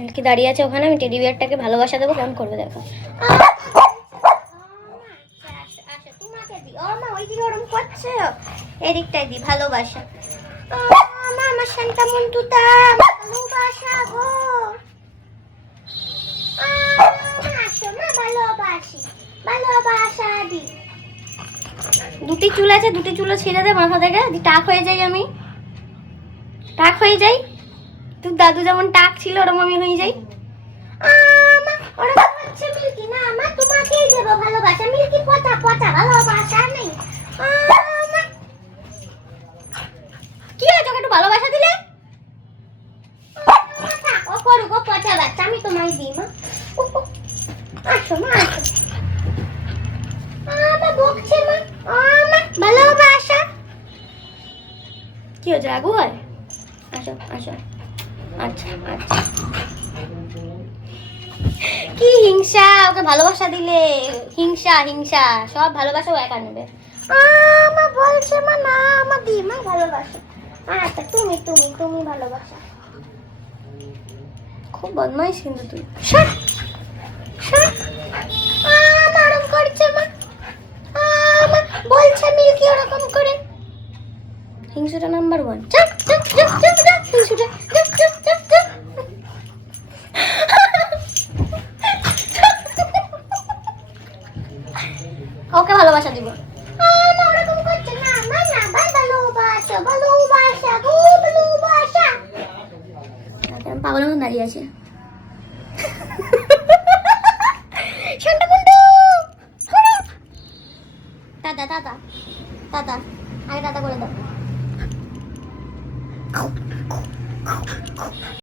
Milky দাঁড়িয়ে আছে ওখানে, আমি টেডি বিয়ারটাকে ভালোবাসা দেবো, কেমন করবে দেখো। তোমাকে দি, ও মা ওইদিকে ওরম করছে, এদিকটাই দি ভালোবাসা। মা আমার শান্তা মন্টুটা ভালোবাসা গো, আসো মা ভালোবাসি, ভালোবাসা দি। দুটি চুল আছে, দুটি চুলও ছিঁড়ে দে মাথা থেকে, টাক হয়ে যাই আমি, টাক হয়ে যাই। তোর দাদু যেমন টাক ছিল ওরকম আমি হয়ে যাই। ওরকম হচ্ছে মিল্কি না, মা তোমাকেই দেবো ভালোবাসা। মিল্কি পচা পচা ভালোবাসা নেই। কি হয় তোকে একটু ভালোবাসা দিলে? ও করুক, ও পচা বাচ্চা, আমি তোমায় দিই মা। আসো মা আসো। বকছে মা, ভালোবাসা। কি হচ্ছে, রাগু হয়? আসো আসো। আচ্ছা আচ্ছা, কি হিংসা, ওকে ভালোবাসা দিলে হিংসা হিংসা, সব ভালোবাসা ও একা নেবে। মা বলছে মা না, আমার দি মা ভালোবাসা। আচ্ছা তুমি তুমি তুমি ভালোবাসা। খুব বদমাইশ কিন্তু তুই। ওরকম করছে মা, বলছে মিল্কি ওরকম করে। হিংসুটা নাম্বার 1। হিংসুটা ওকে ভালোবাসা দিব। ওরকম করছে না, মা না ভালোবাসা, ভালোবাসা গো ভালোবাসা। পাগলের মতো দাঁড়িয়ে আছে। শান্তা বন্ধু টাটা টাটা টাটা, আগে টাটা করে দাও।